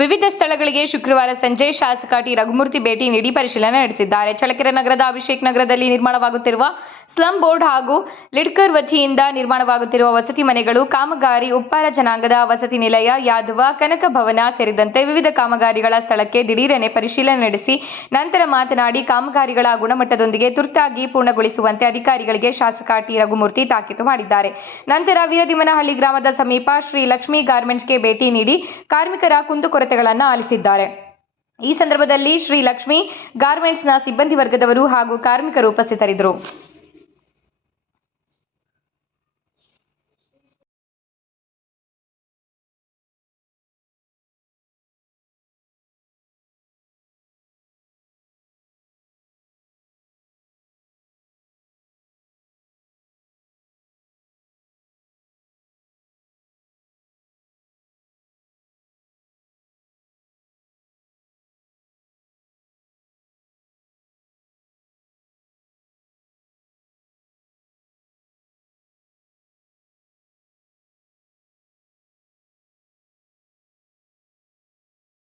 ವಿವಿಧ ಸ್ಥಳಗಳಿಗೆ ಶುಕ್ರವಾರ ಸಂಜೆ ಶಾಸಕ ಟಿ ರಘುಮೂರ್ತಿ ಭೇಟಿ ನೀಡಿ ಪರಿಶೀಲನೆ ನಡೆಸಿದ್ದಾರೆ. ಚಳ್ಳಕೆರೆ ನಗರದ ಅಭಿಷೇಕ್ ನಗರದಲ್ಲಿ ನಿರ್ಮಾಣವಾಗುತ್ತಿರುವ ಸ್ಲಂ ಬೋರ್ಡ್ ಹಾಗೂ ಲಿಡ್ಕರ್ ವತಿಯಿಂದ ನಿರ್ಮಾಣವಾಗುತ್ತಿರುವ ವಸತಿ ಮನೆಗಳು, ಕಾಮಗಾರಿ, ಉಪ್ಪಾರ ಜನಾಂಗದ ವಸತಿ ನಿಲಯ, ಯಾದವ, ಕನಕ ಭವನ ಸೇರಿದಂತೆ ವಿವಿಧ ಕಾಮಗಾರಿಗಳ ಸ್ಥಳಕ್ಕೆ ದಿಢೀರನೆ ಪರಿಶೀಲನೆ ನಡೆಸಿ ನಂತರ ಮಾತನಾಡಿ ಕಾಮಗಾರಿಗಳ ಗುಣಮಟ್ಟದೊಂದಿಗೆ ತುರ್ತಾಗಿ ಪೂರ್ಣಗೊಳಿಸುವಂತೆ ಅಧಿಕಾರಿಗಳಿಗೆ ಶಾಸಕ ಟಿ. ರಘುಮೂರ್ತಿ ತಾಕೀತು ಮಾಡಿದ್ದಾರೆ. ನಂತರ ವೀರದಿಮನಹಳ್ಳಿ ಗ್ರಾಮದ ಸಮೀಪ ಶ್ರೀ ಲಕ್ಷ್ಮೀ ಗಾರ್ಮೆಂಟ್ಸ್ಗೆ ಭೇಟಿ ನೀಡಿ ಕಾರ್ಮಿಕರ ಕುಂದುಕೊರತೆಗಳನ್ನು ಆಲಿಸಿದ್ದಾರೆ. ಈ ಸಂದರ್ಭದಲ್ಲಿ ಶ್ರೀ ಲಕ್ಷ್ಮಿ ಗಾರ್ಮೆಂಟ್ಸ್ನ ಸಿಬ್ಬಂದಿ ವರ್ಗದವರು ಹಾಗೂ ಕಾರ್ಮಿಕರು ಉಪಸ್ಥಿತರಿದ್ದರು.